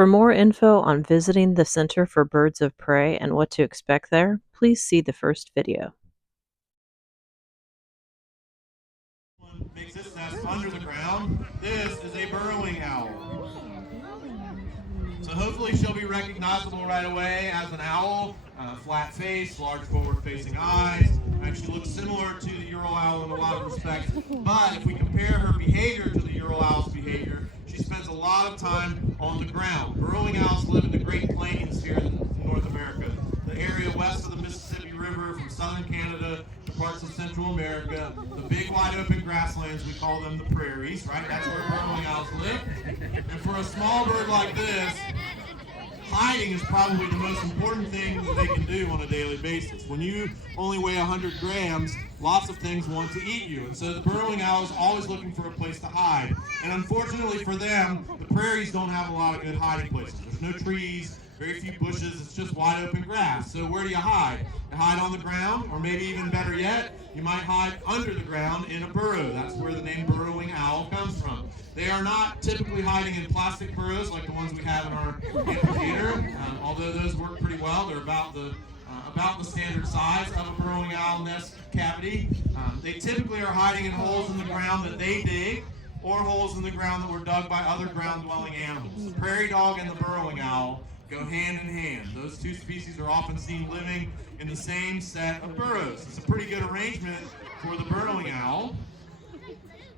For more info on visiting the Center for Birds of Prey and what to expect there, please see the first video. Makes its nest under the ground. This is a burrowing owl. So hopefully she'll be recognizable right away as an owl. Flat face, large forward-facing eyes. She looks similar to the Ural owl in a lot of respects. But if we compare her behavior to the Ural owl's behavior, she spends a lot of time on the ground. Burrowing owls live in the Great Plains here in North America. The area west of the Mississippi River, from southern Canada to parts of Central America. The big wide open grasslands, we call them the prairies, right? That's where burrowing owls live. And for a small bird like this, hiding is probably the most important thing that they can do on a daily basis. When you only weigh 100 grams, lots of things want to eat you. And so the burrowing owl is always looking for a place to hide. And unfortunately for them, the prairies don't have a lot of good hiding places. There's no trees, very few bushes, it's just wide open grass. So where do you hide? You hide on the ground, or maybe even better yet, you might hide under the ground in a burrow. That's where the name burrowing owl comes from. They are not typically hiding in plastic burrows like the ones we have in our amphitheater, although those work pretty well. They're about the standard size of a burrowing owl nest cavity. They typically are hiding in holes in the ground that they dig, or holes in the ground that were dug by other ground-dwelling animals. The prairie dog and the burrowing owl go hand in hand. Those two species are often seen living in the same set of burrows. It's a pretty good arrangement for the burrowing owl.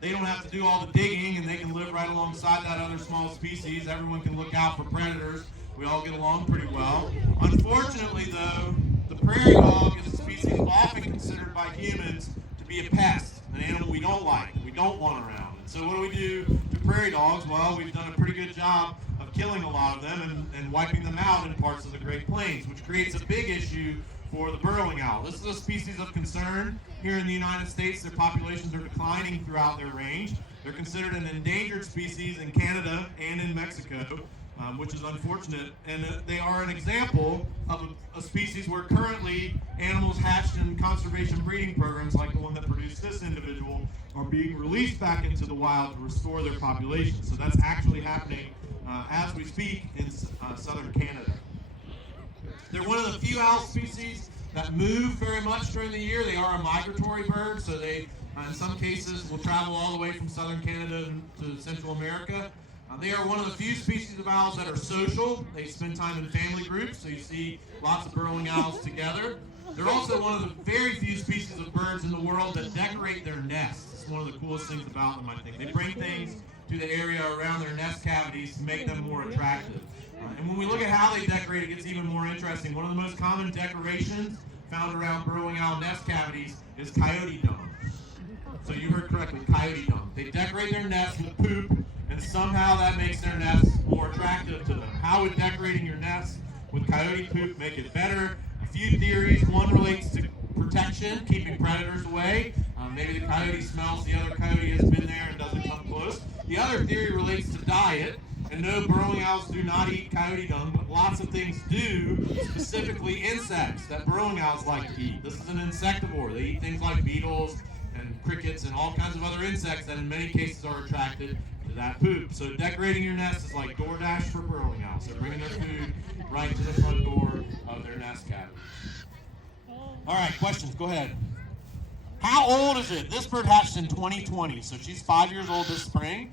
They don't have to do all the digging, and they can live right alongside that other small species. Everyone can look out for predators. We all get along pretty well. Unfortunately, though, the prairie dog is a species often considered by humans to be a pest, an animal we don't like, that we don't want around. And so what do we do to prairie dogs? Well, we've done a pretty good job of killing a lot of them and wiping them out in parts of the Great Plains, which creates a big issue for the burrowing owl. This is a species of concern here in the United States. Their populations are declining throughout their range. They're considered an endangered species in Canada and in Mexico, which is unfortunate. And they are an example of a species where currently animals hatched in conservation breeding programs like the one that produced this individual are being released back into the wild to restore their population. So that's actually happening as we speak in southern Canada. They're one of the few owl species that move very much during the year. They are a migratory bird, so they, in some cases, will travel all the way from southern Canada to Central America. They are one of the few species of owls that are social. They spend time in family groups, so you see lots of burrowing owls together. They're also one of the very few species of birds in the world that decorate their nests. It's one of the coolest things about them, I think. They bring things to the area around their nest cavities to make them more attractive. And when we look at how they decorate, it gets even more interesting. One of the most common decorations found around burrowing owl nest cavities is coyote dung. So you heard correctly, coyote dung. They decorate their nests with poop, and somehow that makes their nests more attractive to them. How would decorating your nest with coyote poop make it better? A few theories. One relates to protection, keeping predators away. Maybe the coyote smells the other coyote has been there and doesn't come close. The other theory relates to diet. And no, burrowing owls do not eat coyote dung, but lots of things do, specifically insects that burrowing owls like to eat. This is an insectivore. They eat things like beetles and crickets and all kinds of other insects that in many cases are attracted to that poop. So decorating your nest is like DoorDash for burrowing owls. They're bringing their food right to the front door of their nest cavity. All right, questions, go ahead. How old is it? This bird hatched in 2020, so she's 5 years old this spring.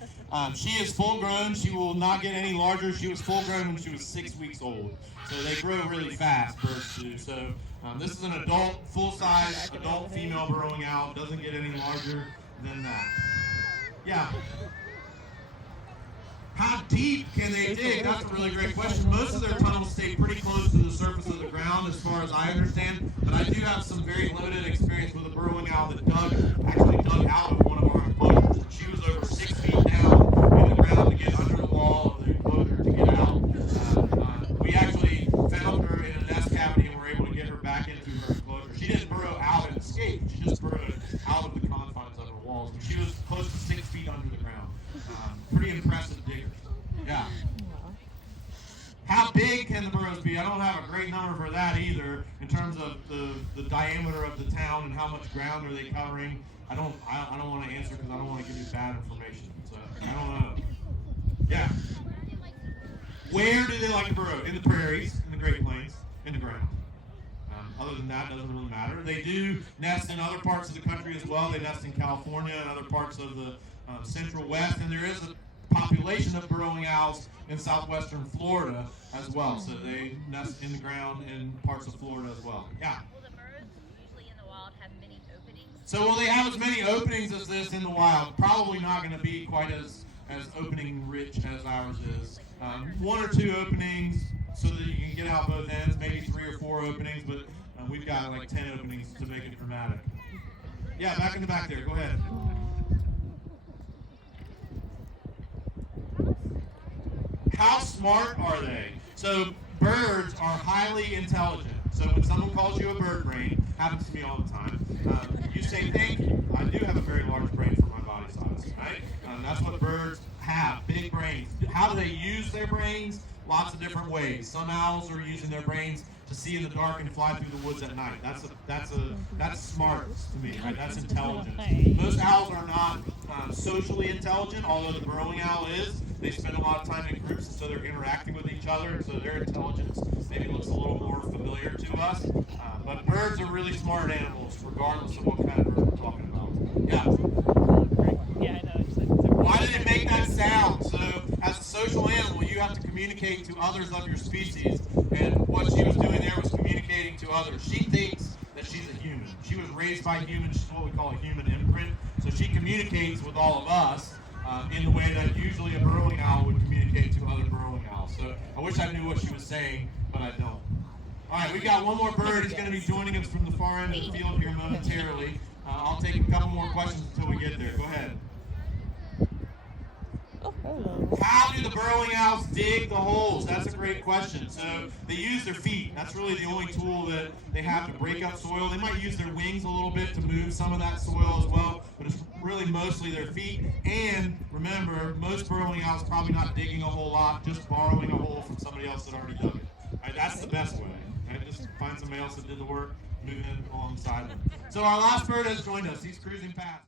She is full grown. She will not get any larger. She was full grown when she was 6 weeks old. So they grow really fast, birds do. So this is an adult, full-size adult female burrowing owl. Doesn't get any larger than that. Yeah. How deep can they dig? That's a really great question. Most of their tunnels stay pretty close to the surface of the ground as far as I understand, but I do have some very limited experience with a burrowing owl that actually dug out of one of our enclosures. She was over 6 feet down in the ground to get under the wall of the enclosure to get out. We actually found her in a nest cavity and were able to get her back into her enclosure. She didn't burrow out and escape. She just burrowed out of the confines of her walls. But she was close to 6 feet under the ground. Pretty impressive digger. Yeah. How big can the burrows be? I don't have a great number for that either in terms of the diameter of the town and how much ground are they covering. I don't want to answer because I don't want to give you bad information. So I don't know. Yeah. Where do they like to burrow? In the prairies, in the Great Plains, in the ground. Other than that, doesn't really matter. They do nest in other parts of the country as well. They nest in California and other parts of the central west, and there is a population of burrowing owls in southwestern Florida as well. So they nest in the ground in parts of Florida as well. Yeah. Will the birds usually in the wild have many openings? So will they have as many openings as this in the wild? Probably not going to be quite as opening rich as ours is. One or two openings so that you can get out both ends, maybe 3 or 4 openings, but we've got like 10 openings to make it dramatic. Yeah, back in the back there. Go ahead. How smart are they? So birds are highly intelligent. So when someone calls you a bird brain, happens to me all the time, you say thank you. I do have a very large brain for my body size, right? That's what birds have, big brains. How do they use their brains? Lots of different ways. Some owls are using their brains to see in the dark and fly through the woods at night. That's smart to me, right? That's intelligence. Most owls are not socially intelligent, although the burrowing owl is. They spend a lot of time in groups, and so they're interacting with each other, and so their intelligence maybe looks a little more familiar to us. But birds are really smart animals, regardless of what kind of bird we're talking about. Yeah. Yeah, I know. Why did it make that sound? So, as a social animal, you have to communicate to others of your species, and what she was doing there was communicating to others. She thinks that she's a human. She was raised by humans. She's what we call a human imprint. So she communicates with all of us in the way that usually a burrowing owl would communicate to other burrowing owls. So I wish I knew what she was saying, but I don't. All right, we got one more bird. He's going to be joining us from the far end of the field here momentarily. I'll take a couple more questions until we get there. Go ahead. Oh, hello. How do the burrowing owls dig the holes? That's a great question. So they use their feet. That's really the only tool that they have to break up soil. They might use their wings a little bit to move some of that soil as well, but it's really mostly their feet. And remember, most burrowing owls probably not digging a whole lot, just borrowing a hole from somebody else that already dug it. All right, that's the best way. Right? Just find somebody else that did the work, move in alongside them. So our last bird has joined us. He's cruising past.